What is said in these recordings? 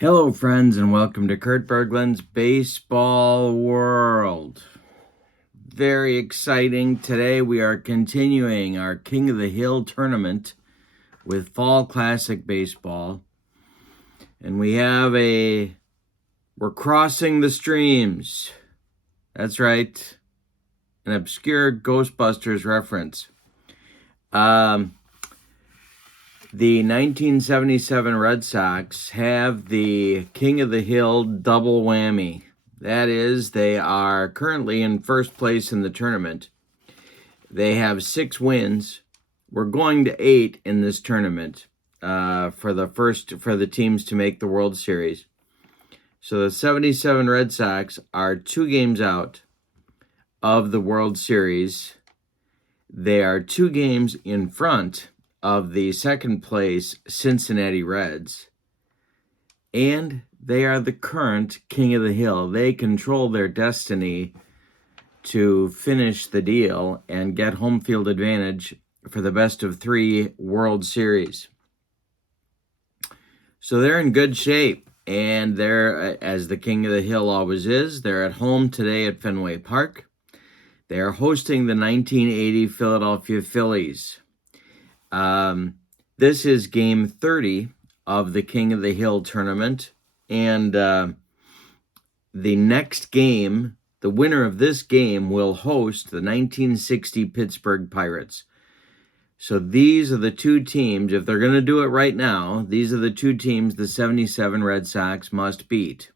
Hello, friends, and welcome to Kurt Berglund's Baseball World. Very exciting. Today we are continuing our King of the Hill tournament with Fall Classic Baseball. And we're crossing the streams. That's right. An obscure Ghostbusters reference. The 1977 Red Sox have the King of the Hill double whammy. That is, they are currently in first place in the tournament. They have 6 wins. We're going to 8 in this tournament for the teams to make the World Series. So the 77 Red Sox are 2 games out of the World Series. They are 2 games in front of the second place Cincinnati Reds, and they are the current King of the Hill. They control their destiny to finish the deal and get home field advantage for the best of 3 World Series. So they're in good shape, and they're, as the King of the Hill always is, they're at home today at Fenway Park. They are hosting the 1980 Philadelphia Phillies. This is game 30 of the King of the Hill tournament, and the next game, the winner of this game, will host the 1960 Pittsburgh Pirates. So these are the 2 teams, if they're going to do it right now, these are the 2 teams the 77 Red Sox must beat.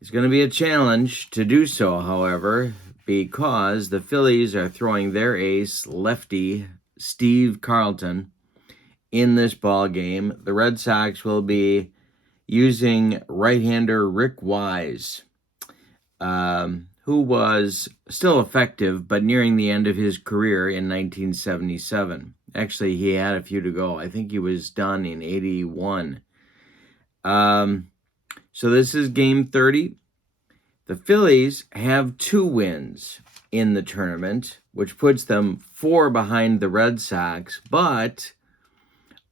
It's going to be a challenge to do so, however, because the Phillies are throwing their ace, lefty Steve Carlton, in this ball game. The Red Sox will be using right-hander Rick Wise, who was still effective, but nearing the end of his career in 1977. Actually, he had a few to go. I think he was done in 81. So this is game 30. The Phillies have 2 wins in the tournament, which puts them 4 behind the Red Sox, but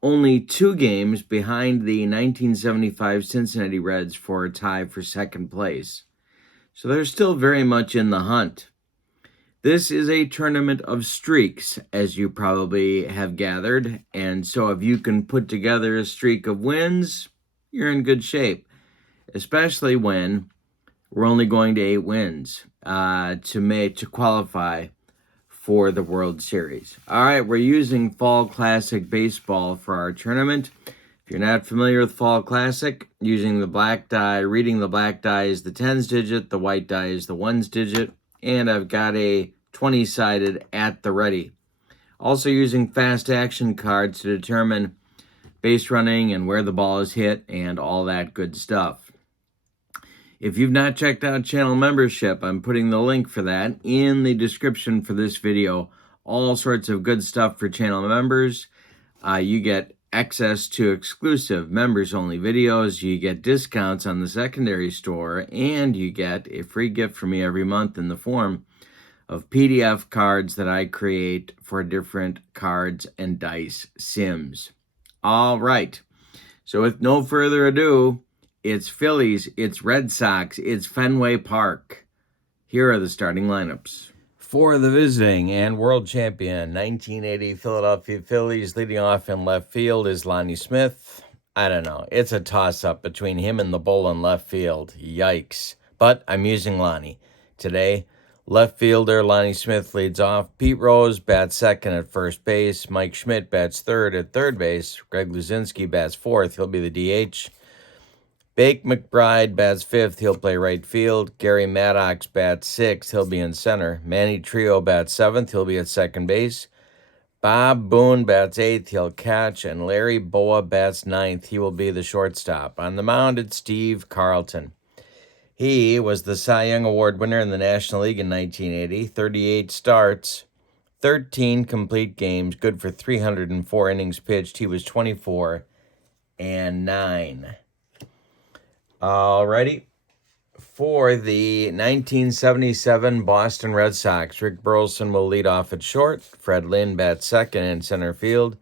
only 2 games behind the 1975 Cincinnati Reds for a tie for second place. So they're still very much in the hunt. This is a tournament of streaks, as you probably have gathered, and so if you can put together a streak of wins, you're in good shape, especially when we're only going to 8 wins to qualify for the World Series. All right, we're using Fall Classic Baseball for our tournament. If you're not familiar with Fall Classic, using the black die, reading the black die is the 10s digit, the white die is the 1s digit, and I've got a 20-sided at the ready. Also using fast action cards to determine base running and where the ball is hit and all that good stuff. If you've not checked out channel membership, I'm putting the link for that in the description for this video. All sorts of good stuff for channel members. You get access to exclusive members-only videos. You get discounts on the secondary store, and you get a free gift from me every month in the form of PDF cards that I create for different cards and dice sims. All right. So with no further ado, it's Phillies, it's Red Sox, it's Fenway Park. Here are the starting lineups. For the visiting and world champion 1980 Philadelphia Phillies, leading off in left field is Lonnie Smith. I don't know. It's a toss-up between him and the bull in left field. Yikes. But I'm using Lonnie. Today, left fielder Lonnie Smith leads off. Pete Rose bats second at first base. Mike Schmidt bats third at third base. Greg Luzinski bats fourth. He'll be the DH. Bake McBride bats fifth. He'll play right field. Gary Maddox bats sixth. He'll be in center. Manny Trio bats seventh. He'll be at second base. Bob Boone bats eighth. He'll catch. And Larry Boa bats ninth. He will be the shortstop. On the mound, it's Steve Carlton. He was the Cy Young Award winner in the National League in 1980. 38 starts, 13 complete games, good for 304 innings pitched. He was 24-9. Alrighty. For the 1977 Boston Red Sox, Rick Burleson will lead off at short. Fred Lynn bats second in center field.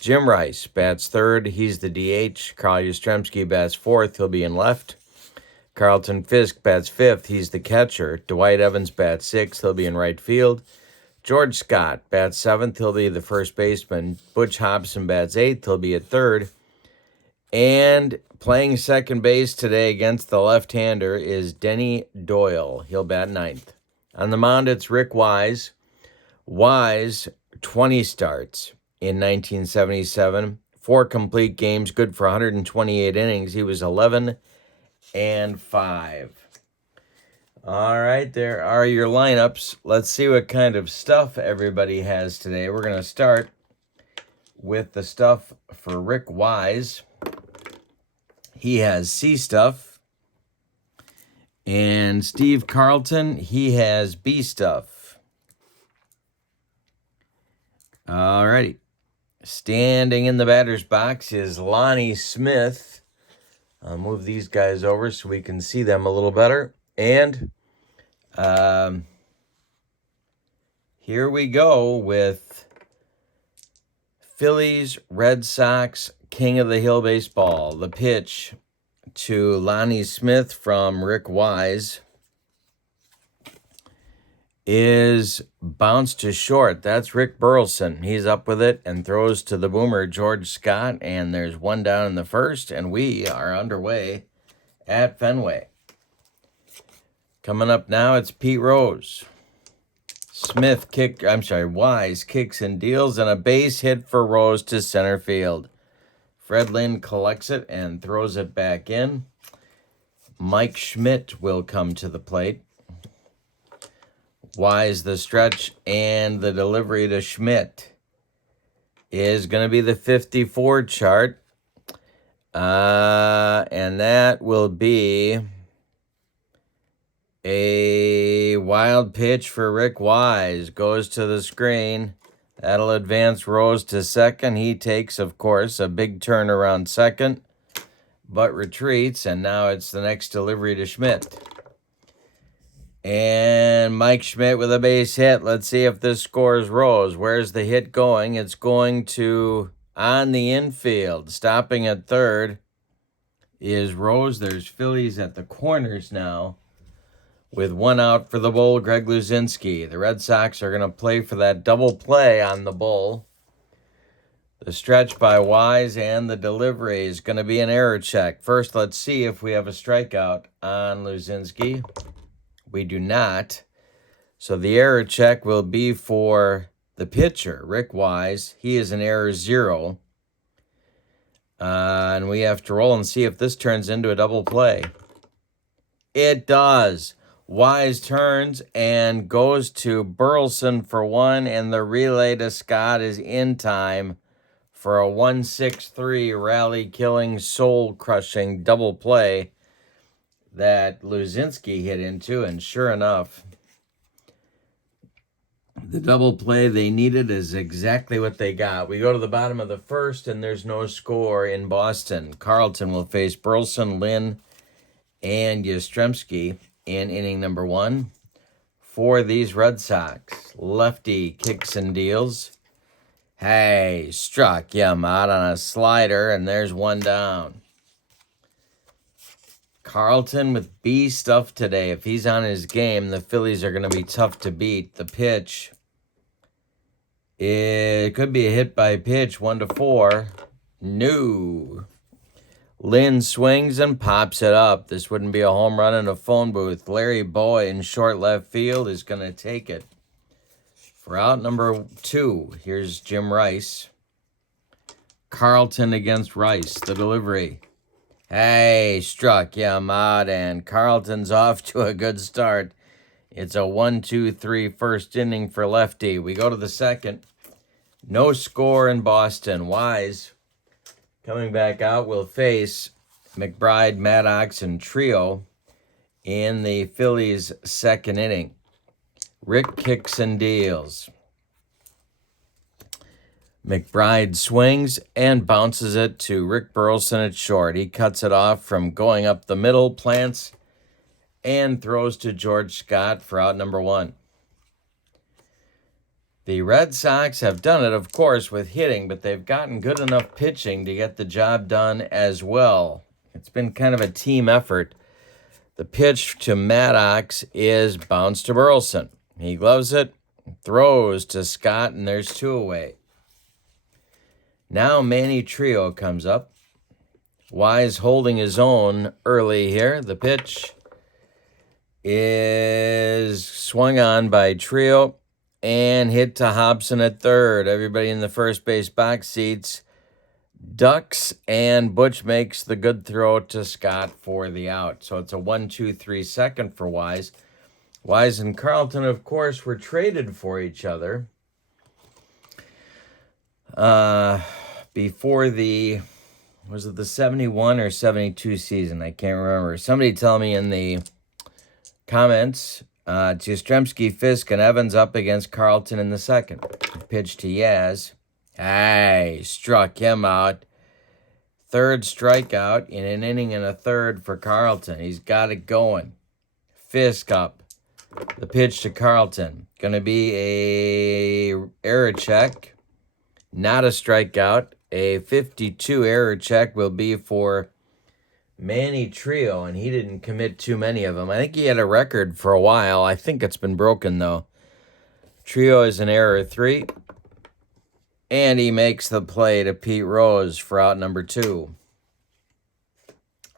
Jim Rice bats third. He's the DH. Carl Yastrzemski bats fourth. He'll be in left. Carlton Fisk bats fifth. He's the catcher. Dwight Evans bats sixth. He'll be in right field. George Scott bats seventh. He'll be the first baseman. Butch Hobson bats eighth. He'll be at third. And playing second base today against the left-hander is Denny Doyle. He'll bat ninth. On the mound, it's Rick Wise. Wise, 20 starts in 1977. 4 complete games, good for 128 innings. He was 11-5. All right, there are your lineups. Let's see what kind of stuff everybody has today. We're going to start with the stuff for Rick Wise. He has C stuff. And Steve Carlton, he has B stuff. All righty. Standing in the batter's box is Lonnie Smith. I'll move these guys over so we can see them a little better. And here we go with Phillies, Red Sox, King of the Hill Baseball. The pitch to Lonnie Smith from Rick Wise is bounced to short. That's Rick Burleson. He's up with it and throws to the boomer, George Scott, and there's one down in the first, and we are underway at Fenway. Coming up now, it's Pete Rose. Wise kicks and deals, and a base hit for Rose to center field. Fred Lynn collects it and throws it back in. Mike Schmidt will come to the plate. Wise the stretch, and the delivery to Schmidt is going to be the 54 chart. And that will be a wild pitch for Rick Wise. Goes to the screen. That'll advance Rose to second. He takes, of course, a big turn around second, but retreats, and now it's the next delivery to Schmidt. And Mike Schmidt with a base hit. Let's see if this scores Rose. Where's the hit going? It's going to on the infield. Stopping at third is Rose. There's Phillies at the corners now with one out for the Bull, Greg Luzinski. The Red Sox are going to play for that double play on the Bull. The stretch by Wise and the delivery is going to be an error check. First, let's see if we have a strikeout on Luzinski. We do not. So the error check will be for the pitcher, Rick Wise. He is an error 0. And we have to roll and see if this turns into a double play. It does. Wise turns and goes to Burleson for one, and the relay to Scott is in time for a 1-6-3 rally-killing, soul-crushing double play that Luzinski hit into, and sure enough, the double play they needed is exactly what they got. We go to the bottom of the first, and there's no score in Boston. Carlton will face Burleson, Lynn, and Yastrzemski in inning number 1. For these Red Sox, lefty kicks and deals. Hey, struck him out on a slider, and there's one down. Carlton with B stuff today. If he's on his game, the Phillies are going to be tough to beat. The pitch, it could be a hit by pitch, 1-4. No. Lynn swings and pops it up. This wouldn't be a home run in a phone booth. Larry Boy in short left field is going to take it. For out number 2, here's Jim Rice. Carlton against Rice, the delivery. Hey, struck him out, and Carlton's off to a good start. It's a 1-2-3 first inning for lefty. We go to the second. No score in Boston. Wise, coming back out, will face McBride, Maddox, and Trio in the Phillies' second inning. Rick kicks and deals. McBride swings and bounces it to Rick Burleson at short. He cuts it off from going up the middle, plants, and throws to George Scott for out number 1. The Red Sox have done it, of course, with hitting, but they've gotten good enough pitching to get the job done as well. It's been kind of a team effort. The pitch to Maddox is bounced to Burleson. He gloves it, throws to Scott, and there's 2 away. Now Manny Trio comes up. Wise holding his own early here. The pitch is swung on by Trio and hit to Hobson at third. Everybody in the first base box seats ducks, and Butch makes the good throw to Scott for the out. So it's a 1-2-3 second for Wise. Wise and Carlton, of course, were traded for each other before the, was it the 71 or 72 season? I can't remember. Somebody tell me in the comments. Jastrzemski, Fisk, and Evans up against Carlton in the second. Pitch to Yaz. Hey, struck him out. Third strikeout in an inning and a third for Carlton. He's got it going. Fisk up. The pitch to Carlton. Going to be a error check. Not a strikeout. A 52 error check will be for Manny Trio, and he didn't commit too many of them. I think he had a record for a while. I think it's been broken, though. Trio is an error 3. And he makes the play to Pete Rose for out number 2.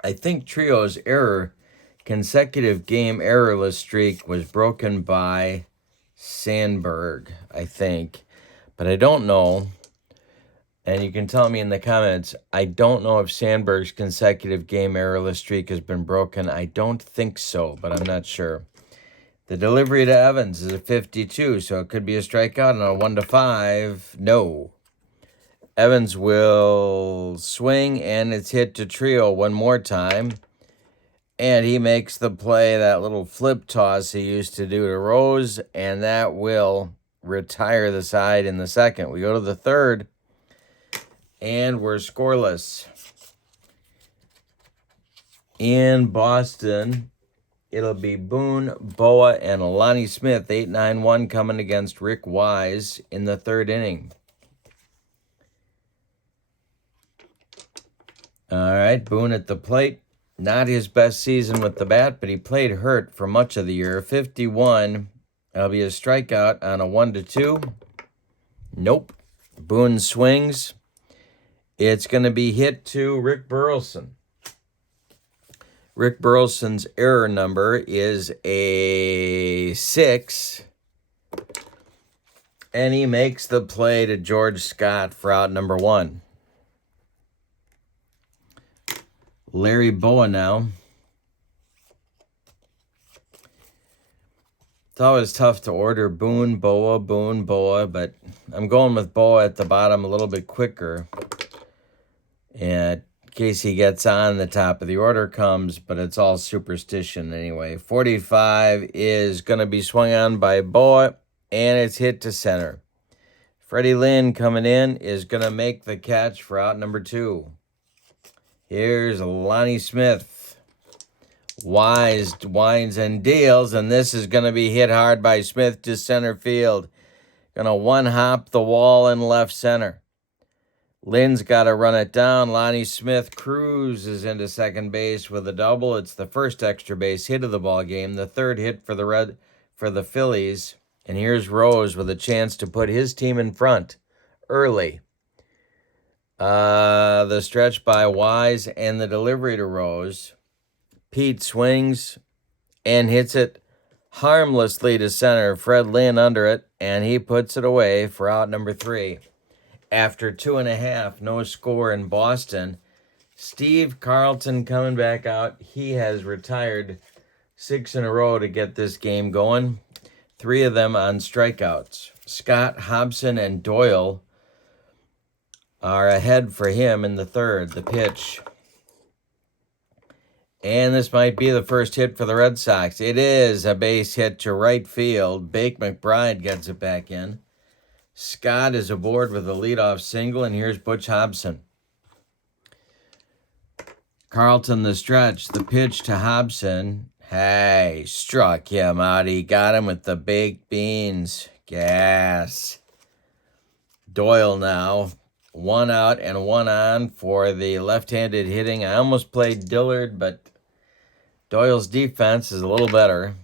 I think Trio's consecutive game errorless streak was broken by Sandberg, I think. But I don't know. And you can tell me in the comments, I don't know if Sandberg's consecutive game errorless streak has been broken. I don't think so, but I'm not sure. The delivery to Evans is a 52, so it could be a strikeout and a 1-5. No. Evans will swing, and it's hit to Trio one more time. And he makes the play, that little flip toss he used to do to Rose, and that will retire the side in the second. We go to the third, and we're scoreless. In Boston, it'll be Boone, Boa, and Lonnie Smith, 8-9-1, coming against Rick Wise in the third inning. All right, Boone at the plate. Not his best season with the bat, but he played hurt for much of the year. 51. That'll be a strikeout on a 1-2. Nope. Boone swings. It's going to be hit to Rick Burleson. Rick Burleson's error number is a 6. And he makes the play to George Scott for out number 1. Larry Boa now. It's always tough to order Boone, Boa, but I'm going with Boa at the bottom a little bit quicker. In case he gets on, the top of the order comes, but it's all superstition anyway. 45 is going to be swung on by Boa, and it's hit to center. Freddie Lynn coming in is going to make the catch for out number 2. Here's Lonnie Smith. Wise winds and deals, and this is going to be hit hard by Smith to center field. Going to one-hop the wall in left center. Lynn's got to run it down. Lonnie Smith cruises into second base with a double. It's the first extra base hit of the ball game, the third hit for the Phillies. And here's Rose with a chance to put his team in front early. The stretch by Wise and the delivery to Rose. Pete swings and hits it harmlessly to center. Fred Lynn under it, and he puts it away for out number 3. After 2.5, no score in Boston. Steve Carlton coming back out. He has retired 6 in a row to get this game going. 3 of them on strikeouts. Scott, Hobson, and Doyle are ahead for him in the third. The pitch. And this might be the first hit for the Red Sox. It is a base hit to right field. Bake McBride gets it back in. Scott is aboard with a leadoff single, and here's Butch Hobson. Carlton the stretch. The pitch to Hobson. Hey, struck him out. He got him with the baked beans. Gas. Doyle now. 1 out and 1 on for the left-handed hitting. I almost played Dillard, but Doyle's defense is a little better.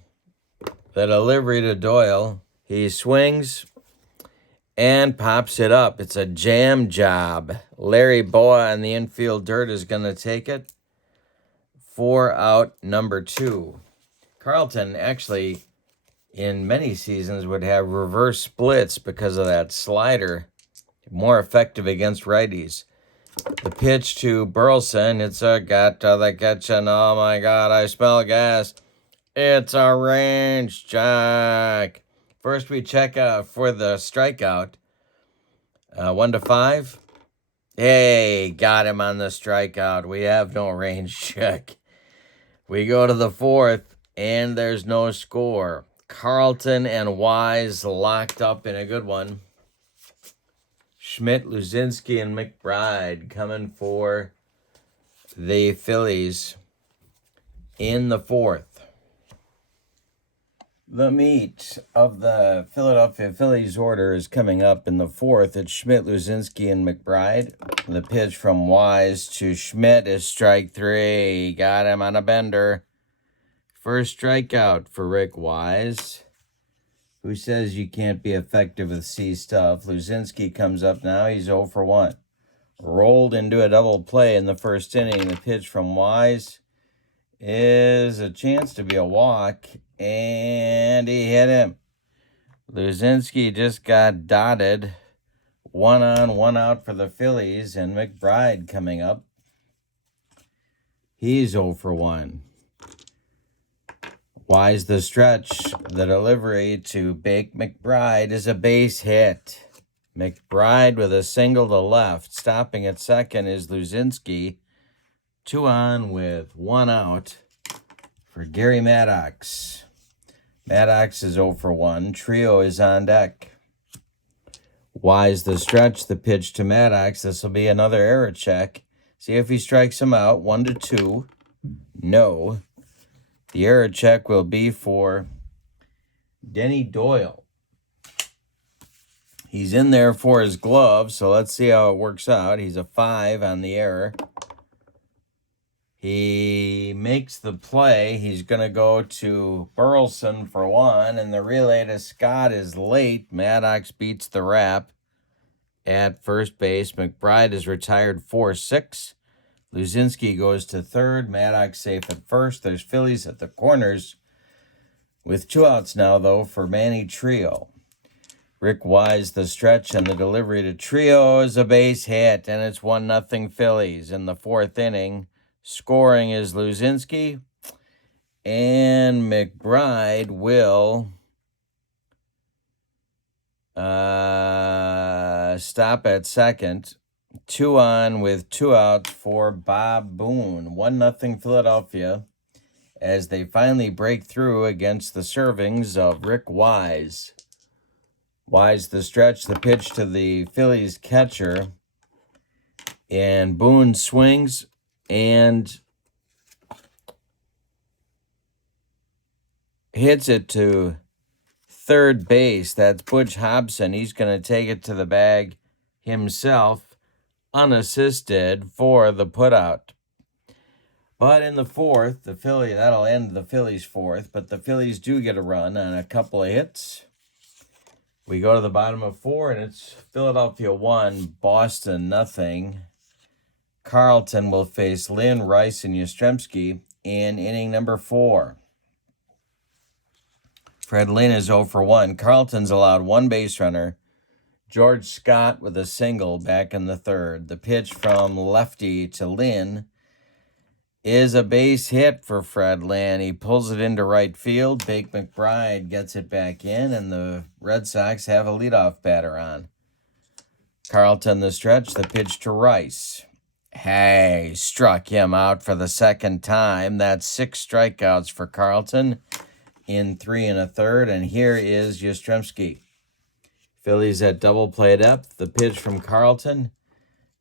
The delivery to Doyle. He swings and pops it up. It's a jam job. Larry Boa on the infield dirt is going to take it. 4 out, number 2. Carlton actually, in many seasons, would have reverse splits because of that slider. More effective against righties. The pitch to Burleson. It's a got to the kitchen. Oh my God, I smell gas. It's a range jack. First, we check for the strikeout. 1-5. Hey, got him on the strikeout. We have no range check. We go to the 4th, and there's no score. Carlton and Wise locked up in a good one. Schmidt, Luzinski, and McBride coming for the Phillies in the 4th. The meat of the Philadelphia Phillies order is coming up in the 4th. It's Schmidt, Luzinski, and McBride. The pitch from Wise to Schmidt is strike 3. Got him on a bender. First strikeout for Rick Wise. Who says you can't be effective with C stuff? Luzinski comes up now. He's 0 for 1. Rolled into a double play in the first inning. The pitch from Wise is a chance to be a walk, and he hit him. Luzinski just got dotted. 1 on, 1 out for the Phillies, and McBride coming up. He's 0 for 1. Wise the stretch. The delivery to Bake McBride is a base hit. McBride with a single to left. Stopping at second is Luzinski. 2 on with 1 out for Gary Maddox. Maddox is 0 for 1. Trio is on deck. Wise the stretch. The pitch to Maddox. This will be another error check. See if he strikes him out. 1-2. No. The error check will be for Denny Doyle. He's in there for his glove, so let's see how it works out. He's a 5 on the error. He makes the play. He's going to go to Burleson for 1, and the relay to Scott is late. Maddox beats the wrap at first base. McBride is retired 4-6. Luzinski goes to third. Maddox safe at first. There's Phillies at the corners with 2 outs now, though, for Manny Trio. Rick Wise the stretch, and the delivery to Trio is a base hit, and it's 1-0 Phillies in the 4th inning. Scoring is Luzinski, and McBride will stop at second. 2 on with 2 outs for Bob Boone. 1-0 Philadelphia as they finally break through against the servings of Rick Wise. Wise the stretch, the pitch to the Phillies catcher. And Boone swings and hits it to third base. That's Butch Hobson. He's going to take it to the bag himself, unassisted for the putout. But in the 4th, that'll end the Phillies' 4th, but the Phillies do get a run on a couple of hits. We go to the bottom of 4, and it's Philadelphia 1, Boston 0. Carlton will face Lynn, Rice, and Yastrzemski in inning number 4. Fred Lynn is 0 for 1. Carlton's allowed 1 base runner. George Scott with a single back in the 3rd. The pitch from lefty to Lynn is a base hit for Fred Lynn. He pulls it into right field. Bake McBride gets it back in, and the Red Sox have a leadoff batter on. Carlton the stretch, the pitch to Rice. Hey, struck him out for the 2nd time. That's 6 strikeouts for Carlton in 3 1/3, and here is Yastrzemski. Phillies at double play depth. The pitch from Carlton.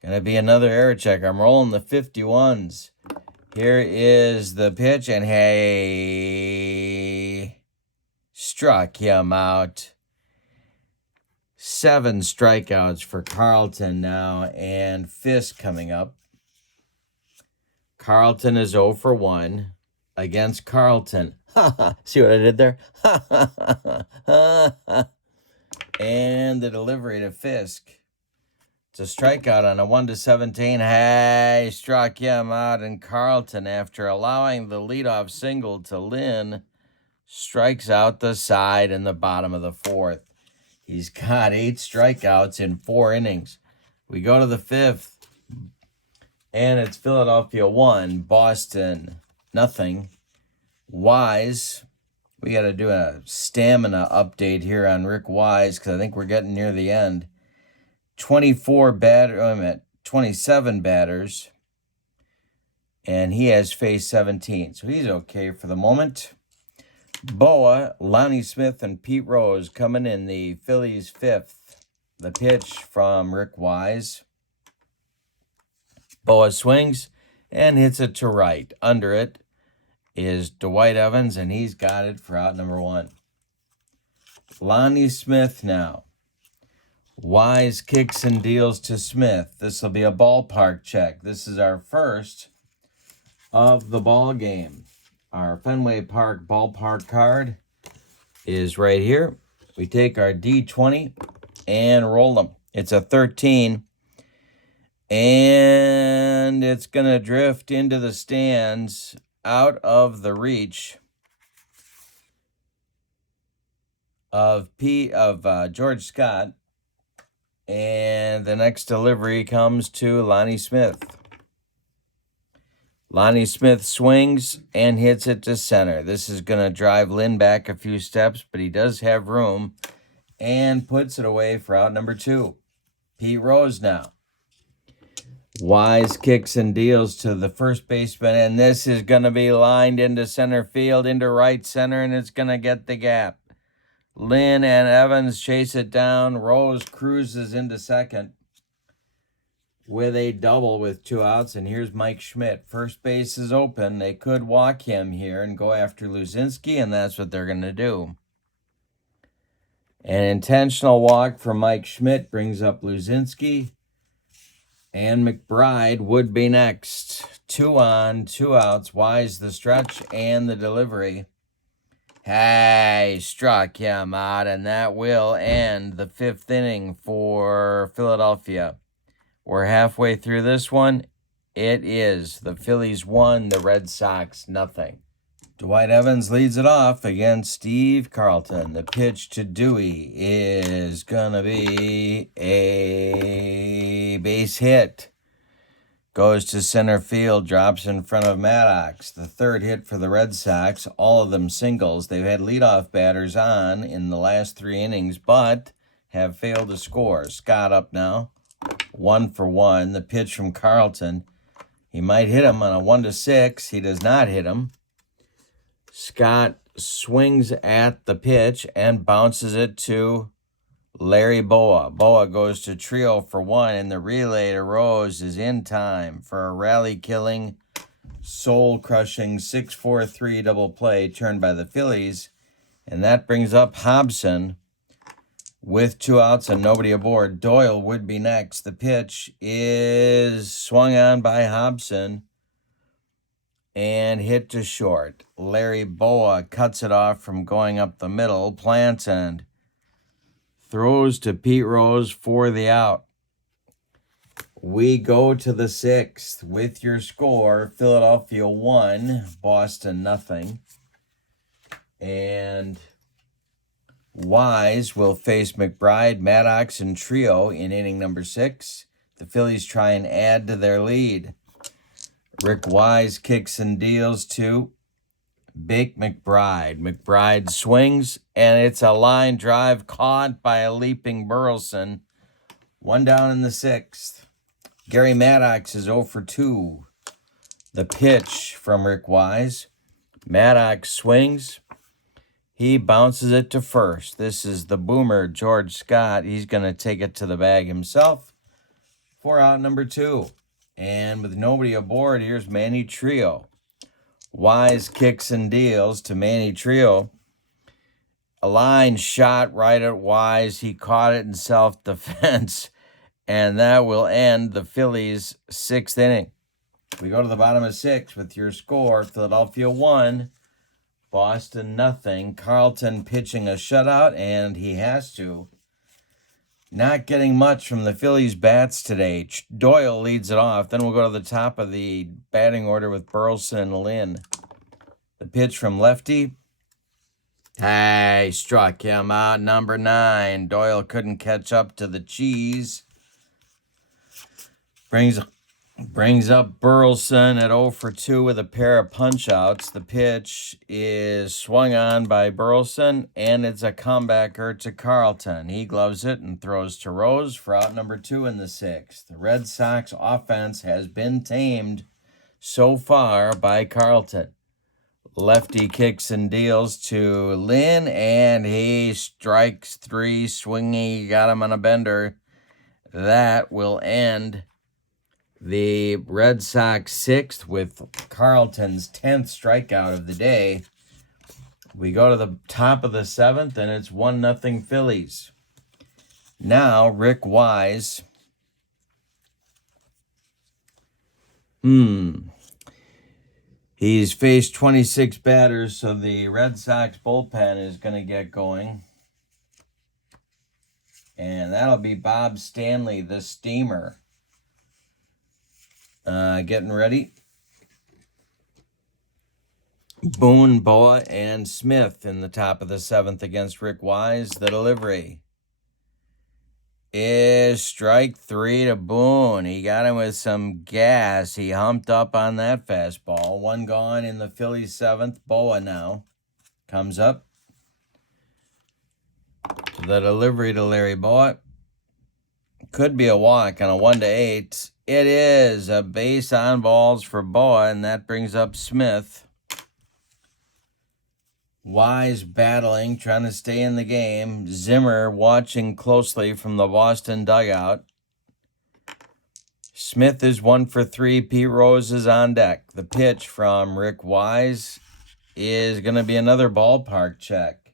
Going to be another error check. I'm rolling the 51s. Here is the pitch, and hey, struck him out. 7 strikeouts for Carlton now, and Fisk coming up. Carlton is 0 for 1 against Carlton. See what I did there? And the delivery to Fisk. It's a strikeout on a 1-17. Hey, struck him out, and Carlton, after allowing the leadoff single to Lynn, strikes out the side in the bottom of the 4th. He's got 8 strikeouts in 4 innings. We go to the 5th, and it's Philadelphia 1, Boston nothing. Wise, we got to do a stamina update here on Rick Wise because I think we're getting near the end. 27 batters, and he has faced 17, so he's okay for the moment. Boa, Lonnie Smith, and Pete Rose coming in the Phillies 5th. The pitch from Rick Wise. Boa swings and hits it to right. Under it is Dwight Evans, and he's got it for out number 1. Lonnie Smith now. Wise kicks and deals to Smith. This will be a ballpark check. This is our first of the ball game. Our Fenway Park ballpark card is right here. We take our D20 and roll them. It's a 13, and it's going to drift into the stands out of the reach of George Scott. And the next delivery comes to Lonnie Smith. Lonnie Smith swings and hits it to center. This is going to drive Lynn back a few steps, but he does have room and puts it away for out number 2. Pete Rose now. Wise kicks and deals to the first baseman, and this is going to be lined into center field, into right center, and it's going to get the gap. Lynn and Evans chase it down. Rose cruises into second with a double with 2 outs. And here's Mike Schmidt. First base is open. They could walk him here and go after Luzinski, and that's what they're going to do. An intentional walk for Mike Schmidt brings up Luzinski. And McBride would be next. 2 on, 2 outs. Wise the stretch and the delivery. Hey, struck him out, and that will end the 5th inning for Philadelphia. We're halfway through this one. It is the Phillies 1, the Red Sox nothing. Dwight Evans leads it off against Steve Carlton. The pitch to Dewey is going to be a base hit. Goes to center field, drops in front of Maddox. The 3rd hit for the Red Sox, all of them singles. They've had leadoff batters on in the last 3 innings, but have failed to score. Scott up now, 1 for 1. The pitch from Carlton. He might hit him on a 1-6. He does not hit him. Scott swings at the pitch and bounces it to Larry Boa. Boa goes to trio for 1, and the relay to Rose is in time for a rally-killing, soul-crushing 6-4-3 double play turned by the Phillies. And that brings up Hobson with 2 outs and nobody aboard. Doyle would be next. The pitch is swung on by Hobson and hit to short. Larry Boa cuts it off from going up the middle, plants and throws to Pete Rose for the out. We go to the 6th with your score, Philadelphia 1, Boston nothing. And Wise will face McBride, Maddox, and Trio in inning number 6. The Phillies try and add to their lead. Rick Wise kicks and deals to Bake McBride. McBride swings, and it's a line drive caught by a leaping Burleson. 1 down in the 6th. Gary Maddox is 0 for 2. The pitch from Rick Wise. Maddox swings. He bounces it to first. This is the boomer, George Scott. He's going to take it to the bag himself for out number 2. And with nobody aboard, here's Manny Trio. Wise kicks and deals to Manny Trio. A line shot right at Wise. He caught it in self-defense, and that will end the Phillies' 6th inning. We go to the bottom of 6 with your score. Philadelphia 1, Boston nothing. Carlton pitching a shutout, and he has to. Not getting much from the Phillies' bats today. Doyle leads it off. Then we'll go to the top of the batting order with Burleson and Lynn. The pitch from lefty. Hey, struck him out. Number 9. Doyle couldn't catch up to the cheese. Brings up Burleson at 0 for 2 with a pair of punch-outs. The pitch is swung on by Burleson, and it's a comebacker to Carlton. He gloves it and throws to Rose for out number 2 in the 6th. The Red Sox offense has been tamed so far by Carlton. Lefty kicks and deals to Lynn, and he strikes 3, swinging, got him on a bender. That will end the Red Sox 6th with Carlton's 10th strikeout of the day. We go to the top of the 7th, and it's 1-0 Phillies. Now, Rick Wise. He's faced 26 batters, so the Red Sox bullpen is going to get going. And that'll be Bob Stanley, the steamer. Getting ready. Boone, Boa, and Smith in the top of the 7th against Rick Wise. The delivery is strike 3 to Boone. He got him with some gas. He humped up on that fastball. 1 gone in the Phillies 7th. Boa now comes up. The delivery to Larry Boa. Could be a walk on a 1-8. It is a base on balls for Boa, and that brings up Smith. Wise battling, trying to stay in the game. Zimmer watching closely from the Boston dugout. Smith is 1 for 3. Pete Rose is on deck. The pitch from Rick Wise is going to be another ballpark check.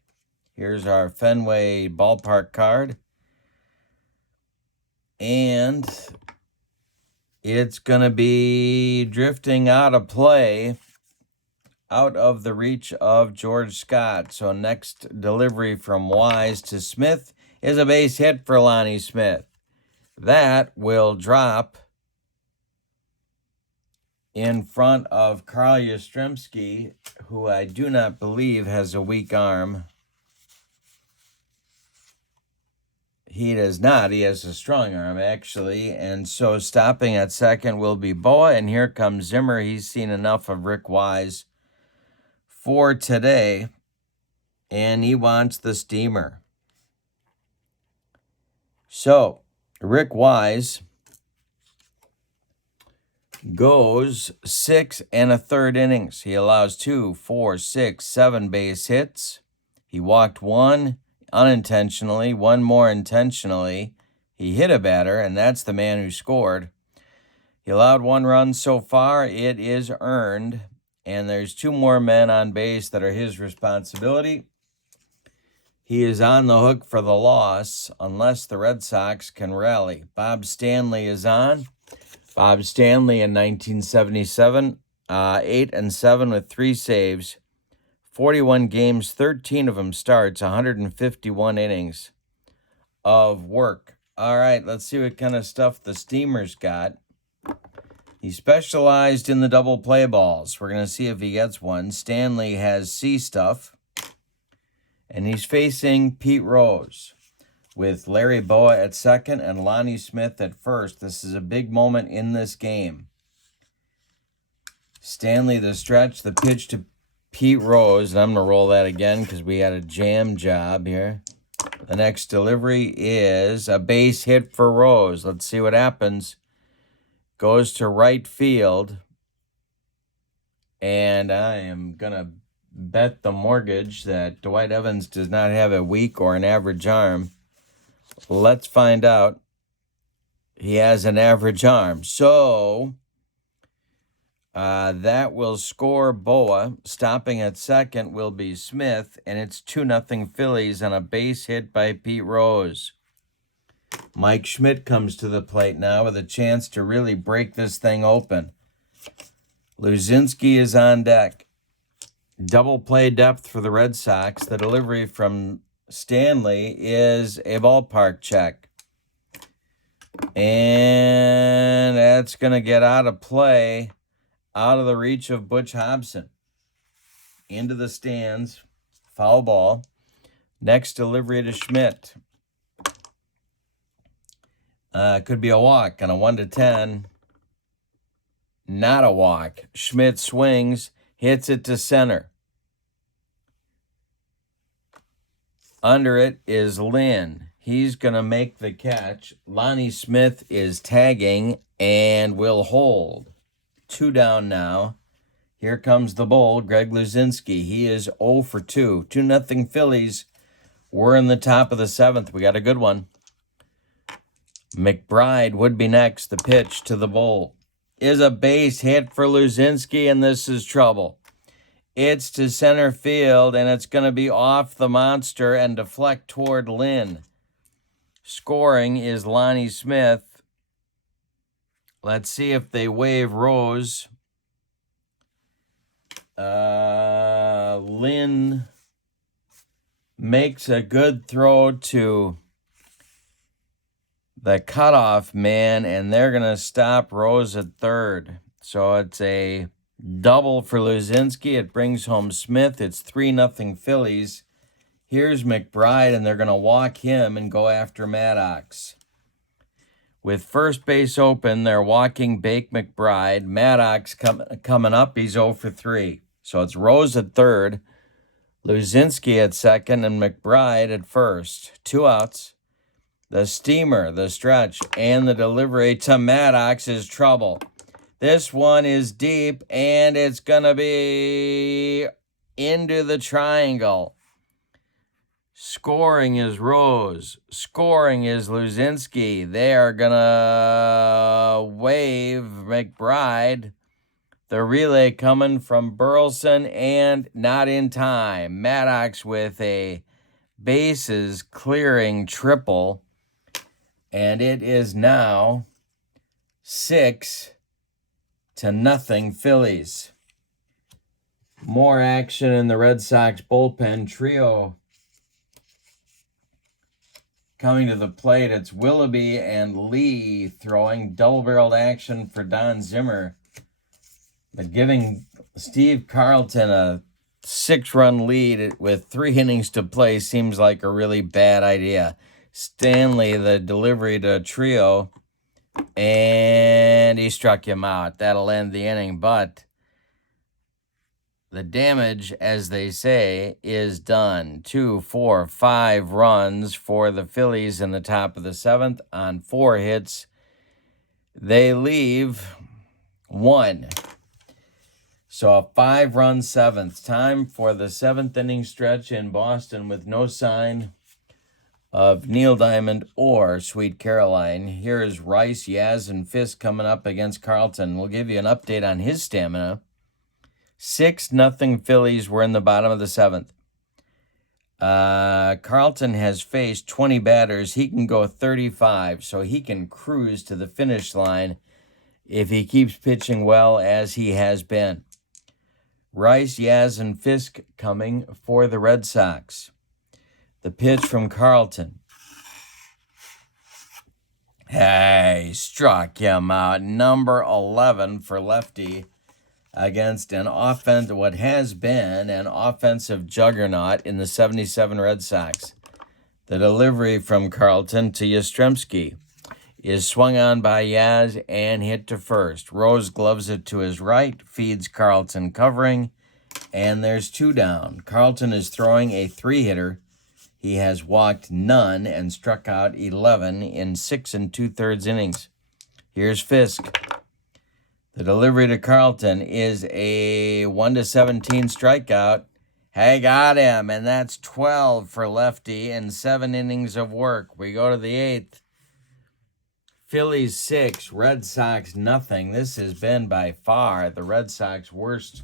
Here's our Fenway ballpark card. And it's going to be drifting out of play, out of the reach of George Scott. So next delivery from Wise to Smith is a base hit for Lonnie Smith. That will drop in front of Carl Yastrzemski, who I do not believe has a weak arm. He does not. He has a strong arm, actually. And so stopping at second will be Boa. And here comes Zimmer. He's seen enough of Rick Wise for today. And he wants the steamer. So Rick Wise goes 6 1/3 innings. He allows 2, 4, 6, 7 base hits. He walked 1 unintentionally, 1 more intentionally. He hit a batter, and that's the man who scored. He allowed 1 run so far. It is earned, and there's 2 more men on base that are his responsibility. He is on the hook for the loss unless the Red Sox can rally. Bob Stanley is on. Bob Stanley in 1977, 8-7 with 3 saves. 41 games, 13 of them starts, 151 innings of work. All right, let's see what kind of stuff the Steamers got. He specialized in the double play balls. We're going to see if he gets one. Stanley has C stuff, and he's facing Pete Rose with Larry Boa at second and Lonnie Smith at first. This is a big moment in this game. Stanley, the stretch, the pitch to Pete Rose, and I'm going to roll that again because we had a jam job here. The next delivery is a base hit for Rose. Let's see what happens. Goes to right field, and I am going to bet the mortgage that Dwight Evans does not have a weak or an average arm. Let's find out. He has an average arm. So That will score Boa. Stopping at second will be Smith, and it's 2-0 Phillies on a base hit by Pete Rose. Mike Schmidt comes to the plate now with a chance to really break this thing open. Luzinski is on deck. Double play depth for the Red Sox. The delivery from Stanley is a ballpark check. And that's going to get out of play, out of the reach of Butch Hobson. Into the stands. Foul ball. Next delivery to Schmidt. Could be a walk on a 1-10. Not a walk. Schmidt swings, hits it to center. Under it is Lynn. He's going to make the catch. Lonnie Smith is tagging and will hold. 2 down now. Here comes the bull, Greg Luzinski. He is 0 for 2. 2-0 Phillies. We're in the top of the 7th. We got a good one. McBride would be next. The pitch to the bull is a base hit for Luzinski, and this is trouble. It's to center field, and it's going to be off the monster and deflect toward Lynn. Scoring is Lonnie Smith. Let's see if they wave Rose. Lynn makes a good throw to the cutoff man, and they're going to stop Rose at third. So it's a double for Luzinski. It brings home Smith. It's 3-0 Phillies. Here's McBride, and they're going to walk him and go after Maddox. With first base open, they're walking Bake McBride. Maddox coming up. He's 0 for 3. So it's Rose at third, Luzinski at second, and McBride at first. 2 outs. The steamer, the stretch, and the delivery to Maddox is trouble. This one is deep, and it's going to be into the triangle. Scoring is Rose. Scoring is Luzinski. They are going to wave McBride. The relay coming from Burleson, and not in time. Maddox with a bases clearing triple. And it is now 6-0 Phillies. More action in the Red Sox bullpen trio. Coming to the plate, it's Willoughby and Lee throwing double-barreled action for Don Zimmer. But giving Steve Carlton a 6-run lead with 3 innings to play seems like a really bad idea. Stanley, the delivery to Trio, and he struck him out. That'll end the inning, but the damage, as they say, is done. 2, 4, 5 runs for the Phillies in the top of the 7th on 4 hits. They leave 1. So a 5-run 7th. Time for the 7th inning stretch in Boston with no sign of Neil Diamond or Sweet Caroline. Here is Rice, Yaz, and Fisk coming up against Carlton. We'll give you an update on his stamina. 6-0 Phillies. We're in the bottom of the 7th. Carlton has faced 20 batters. He can go 35, so he can cruise to the finish line if he keeps pitching well as he has been. Rice, Yaz, and Fisk coming for the Red Sox. The pitch from Carlton. Hey, struck him out. Number 11 for lefty against what has been an offensive juggernaut in the 77 Red Sox. The delivery from Carlton to Yastrzemski is swung on by Yaz and hit to first. Rose gloves it to his right, feeds Carlton covering, and there's 2 down. Carlton is throwing a 3-hitter. He has walked none and struck out 11 in 6 2/3 innings. Here's Fisk. The delivery to Carlton is a 1-17 strikeout. Hey, got him, and that's 12 for lefty in 7 innings of work. We go to the 8th. Phillies 6, Red Sox nothing. This has been by far the Red Sox worst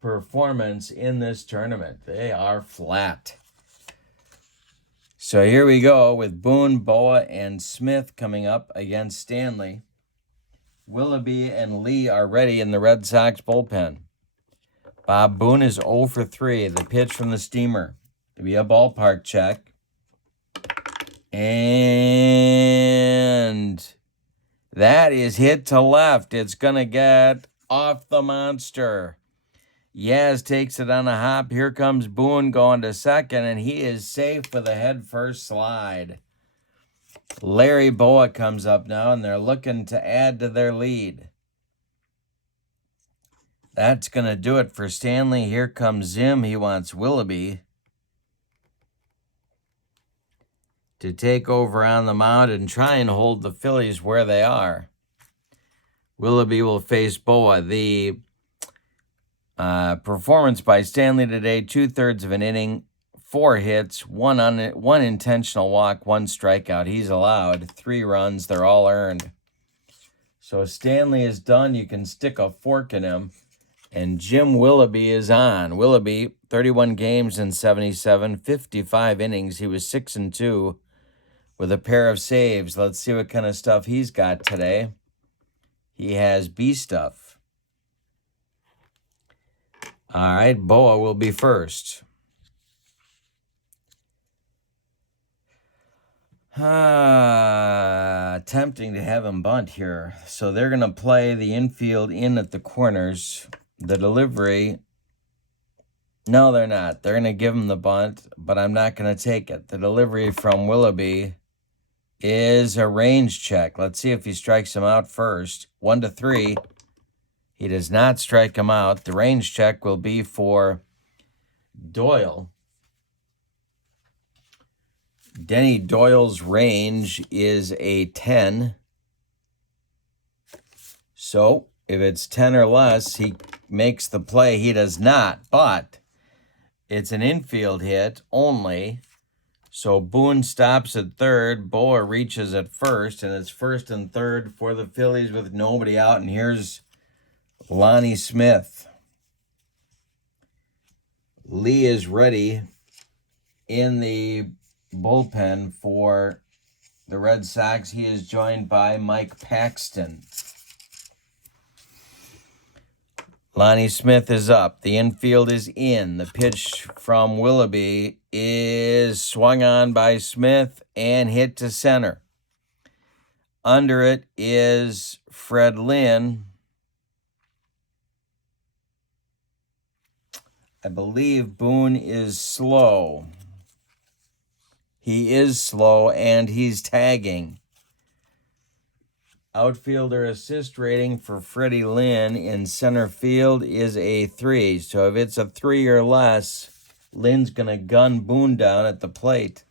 performance in this tournament. They are flat. So here we go with Boone, Boa, and Smith coming up against Stanley. Willoughby and Lee are ready in the Red Sox bullpen. Bob Boone is 0 for 3. The pitch from the steamer. It'll be a ballpark check. And that is hit to left. It's going to get off the monster. Yaz takes it on a hop. Here comes Boone going to second, and he is safe with a head-first slide. Larry Boa comes up now, and they're looking to add to their lead. That's going to do it for Stanley. Here comes Zim. He wants Willoughby to take over on the mound and try and hold the Phillies where they are. Willoughby will face Boa. The performance by Stanley today, 2/3 of an inning, 4 hits, one intentional walk, 1 strikeout. He's allowed 3 runs. They're all earned. So Stanley is done. You can stick a fork in him. And Jim Willoughby is on. Willoughby, 31 games in 77, 55 innings. He was 6-2 with a pair of saves. Let's see what kind of stuff he's got today. He has B stuff. All right, Boa will be first. Tempting to have him bunt here. So they're going to play the infield in at the corners. The delivery, no, they're not. They're going to give him the bunt, but I'm not going to take it. The delivery from Willoughby is a range check. Let's see if he strikes him out first. 1-3. He does not strike him out. The range check will be for Doyle. Denny Doyle's range is a 10. So if it's 10 or less, he makes the play. He does not, but it's an infield hit only. So Boone stops at third. Boa reaches at first, and it's first and third for the Phillies with nobody out. And here's Lonnie Smith. Lee is ready in the bullpen for the Red Sox. He is joined by Mike Paxton. Lonnie Smith is up. The infield is in. The pitch from Willoughby is swung on by Smith and hit to center. Under it is Fred Lynn. I believe Boone is slow. He is slow, and he's tagging. Outfielder assist rating for Freddie Lynn in center field is a 3. So if it's a 3 or less, Lynn's going to gun Boone down at the plate.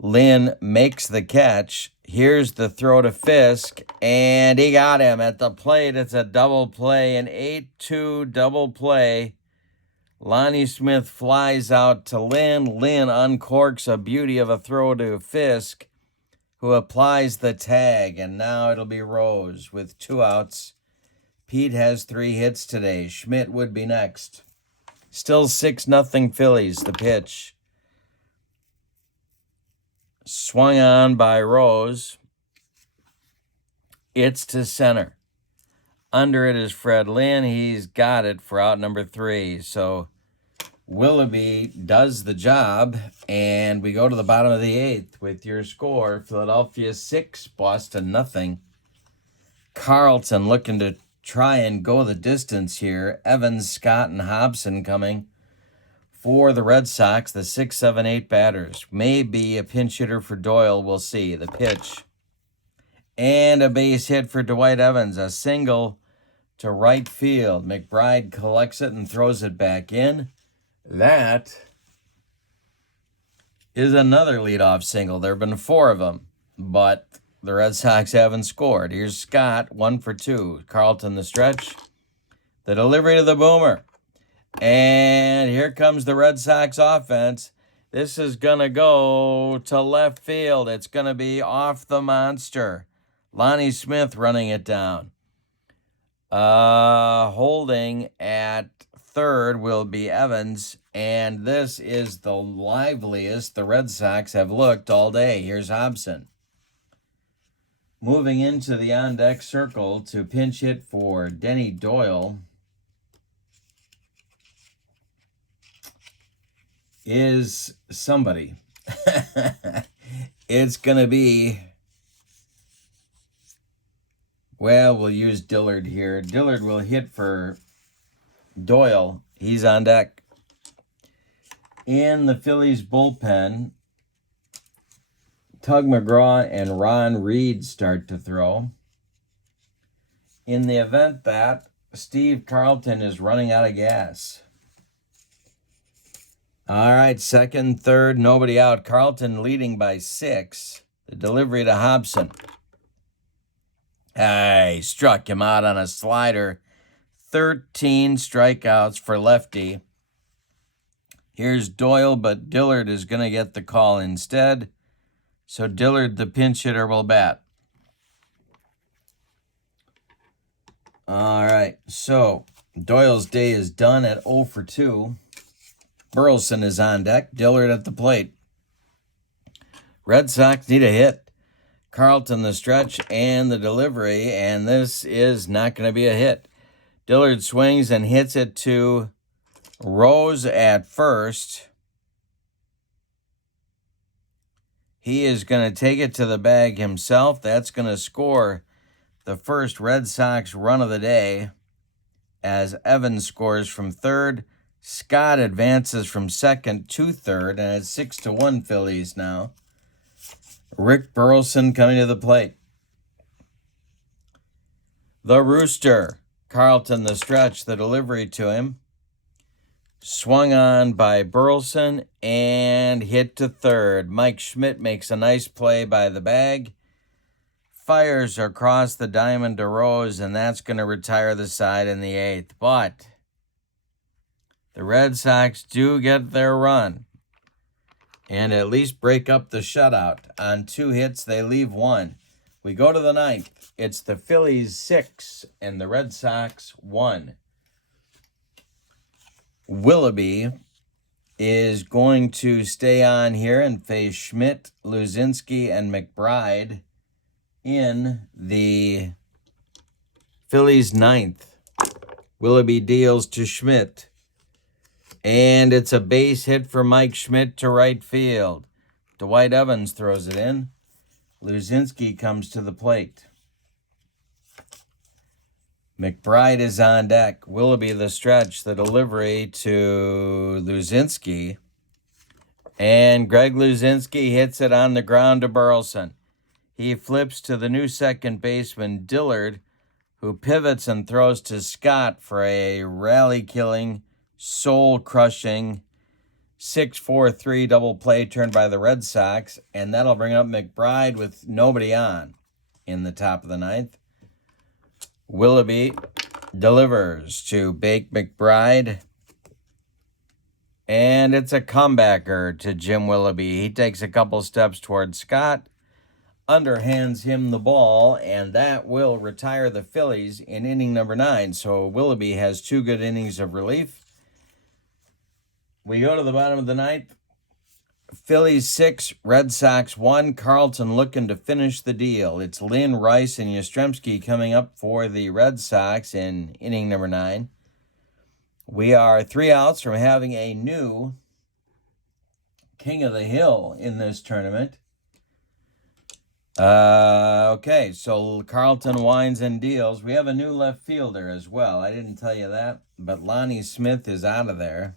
Lynn makes the catch. Here's the throw to Fisk, and he got him at the plate. It's a double play, an 8-2 double play. Lonnie Smith flies out to Lynn. Lynn uncorks a beauty of a throw to Fisk, who applies the tag, and now it'll be Rose with 2 outs. Pete has 3 hits today. Schmidt would be next. Still 6-0 Phillies. The pitch swung on by Rose. It's to center. Under it is Fred Lynn. He's got it for out number 3. So Willoughby does the job, and we go to the bottom of the 8th with your score. Philadelphia 6, Boston nothing. Carlton looking to try and go the distance here. Evans, Scott, and Hobson coming for the Red Sox. The 6, 7, 8 batters. Maybe a pinch hitter for Doyle. We'll see. The pitch. And a base hit for Dwight Evans. A single to right field. McBride collects it and throws it back in. That is another leadoff single. There have been 4 of them, but the Red Sox haven't scored. Here's Scott, 1 for 2. Carlton the stretch. The delivery to the boomer. And here comes the Red Sox offense. This is going to go to left field. It's going to be off the monster. Lonnie Smith running it down. Holding at third will be Evans, and this is the liveliest the Red Sox have looked all day. Here's Hobson. Moving into the on-deck circle to pinch hit for Denny Doyle is somebody. It's going to be, well, we'll use Dillard here. Dillard will hit for Doyle. He's on deck. In the Phillies bullpen, Tug McGraw and Ron Reed start to throw. In the event that Steve Carlton is running out of gas. All right, second, third, nobody out. Carlton leading by 6. The delivery to Hobson. He struck him out on a slider. 13 strikeouts for lefty. Here's Doyle, but Dillard is going to get the call instead. So Dillard, the pinch hitter, will bat. All right, so Doyle's day is done at 0 for 2. Burleson is on deck. Dillard at the plate. Red Sox need a hit. Carlton the stretch and the delivery, and this is not going to be a hit. Dillard swings and hits it to Rose at first. He is going to take it to the bag himself. That's going to score the first Red Sox run of the day as Evans scores from third. Scott advances from second to third, and it's 6-1 Phillies now. Rick Burleson coming to the plate. The Rooster, Carlton the stretch, the delivery to him. Swung on by Burleson and hit to third. Mike Schmidt makes a nice play by the bag. Fires across the diamond to Rose, and that's going to retire the side in the 8th. But the Red Sox do get their run and at least break up the shutout. On 2 hits, they leave 1. We go to the 9th. It's the Phillies 6 and the Red Sox 1. Willoughby is going to stay on here and face Schmidt, Luzinski, and McBride in the Phillies 9th. Willoughby deals to Schmidt. And it's a base hit for Mike Schmidt to right field. Dwight Evans throws it in. Luzinski comes to the plate. McBride is on deck. Willoughby the stretch, the delivery to Luzinski. And Greg Luzinski hits it on the ground to Burleson. He flips to the new second baseman, Dillard, who pivots and throws to Scott for a rally-killing, soul-crushing 6-4-3 double play turned by the Red Sox, and that'll bring up McBride with nobody on in the top of the 9th. Willoughby delivers to Bake McBride, and it's a comebacker to Jim Willoughby. He takes a couple steps towards Scott, underhands him the ball, and that will retire the Phillies in inning number 9. So Willoughby has 2 good innings of relief. We go to the bottom of the 9th. Phillies 6, Red Sox 1. Carlton looking to finish the deal. It's Lynn, Rice, and Yastrzemski coming up for the Red Sox in inning number 9. We are 3 outs from having a new King of the Hill in this tournament. Okay, so Carlton winds and deals. We have a new left fielder as well. I didn't tell you that, but Lonnie Smith is out of there.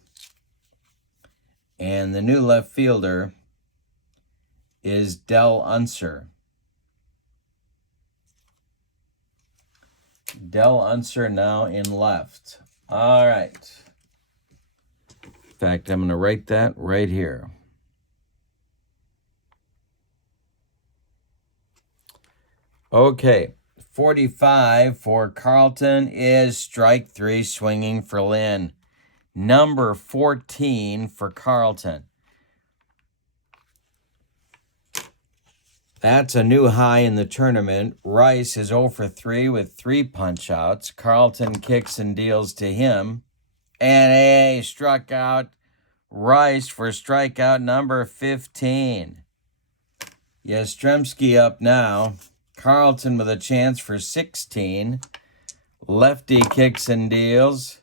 And the new left fielder is Del Unser. Del Unser now in left. All right. In fact, I'm going to write that right here. Okay, 45 for Carlton is strike 3 swinging for Lynn. Number 14 for Carlton. That's a new high in the tournament. Rice is 0 for 3 with 3 punch-outs. Carlton kicks and deals to him. And he struck out Rice for strikeout number 15. Yastrzemski up now. Carlton with a chance for 16. Lefty kicks and deals.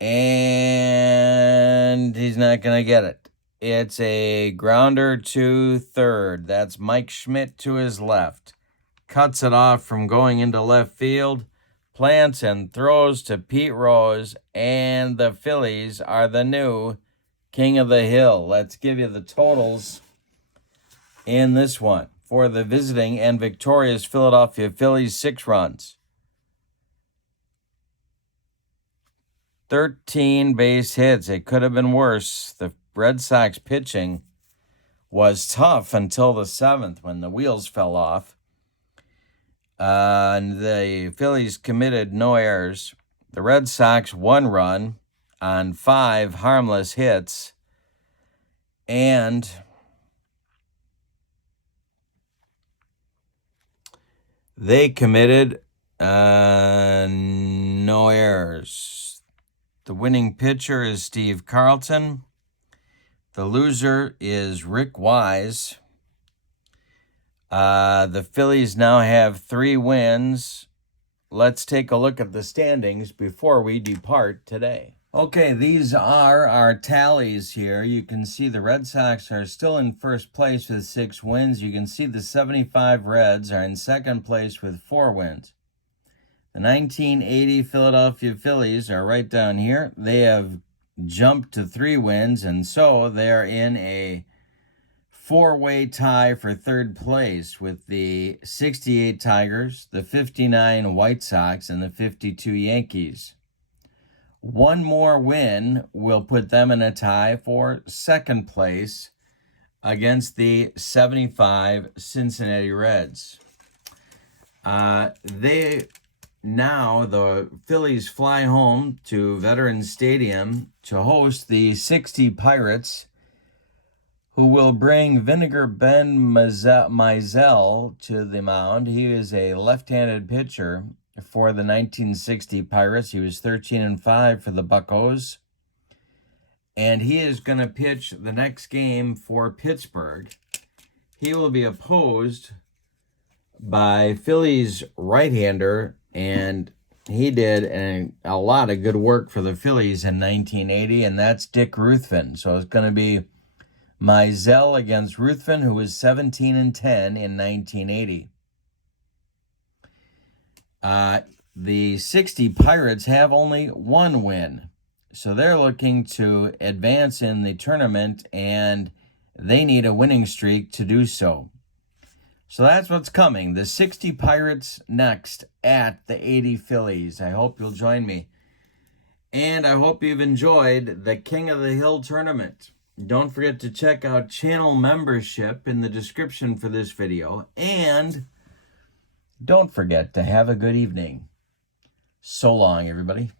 And he's not going to get it. It's a grounder to third. That's Mike Schmidt to his left. Cuts it off from going into left field. Plants and throws to Pete Rose. And the Phillies are the new king of the hill. Let's give you the totals in this one. For the visiting and victorious Philadelphia Phillies, 6 runs. 13 base hits. It could have been worse. The Red Sox pitching was tough until the 7th when the wheels fell off. And the Phillies committed no errors. The Red Sox 1 run on 5 harmless hits. And they committed no errors. The winning pitcher is Steve Carlton. The loser is Rick Wise. The Phillies now have 3 wins. Let's take a look at the standings before we depart today. Okay, these are our tallies here. You can see the Red Sox are still in first place with 6 wins. You can see the 75 Reds are in second place with 4 wins. The 1980 Philadelphia Phillies are right down here. They have jumped to 3 wins, and so they're in a 4-way tie for third place with the 68 Tigers, the 59 White Sox, and the 52 Yankees. 1 more win will put them in a tie for second place against the 75 Cincinnati Reds. Now the Phillies fly home to Veterans Stadium to host the 60 Pirates, who will bring Vinegar Ben Mizell to the mound. He is a left-handed pitcher for the 1960 Pirates. He was 13-5 for the Buccos. And he is going to pitch the next game for Pittsburgh. He will be opposed by Phillies right-hander, and he did a lot of good work for the Phillies in 1980, and that's Dick Ruthven. So it's going to be Mizell against Ruthven, who was 17-10 in 1980. The 60 Pirates have only 1 win, so they're looking to advance in the tournament, and they need a winning streak to do so. So that's what's coming. The 60 Pirates next at the 80 Phillies. I hope you'll join me. And I hope you've enjoyed the King of the Hill tournament. Don't forget to check out channel membership in the description for this video. And don't forget to have a good evening. So long, everybody.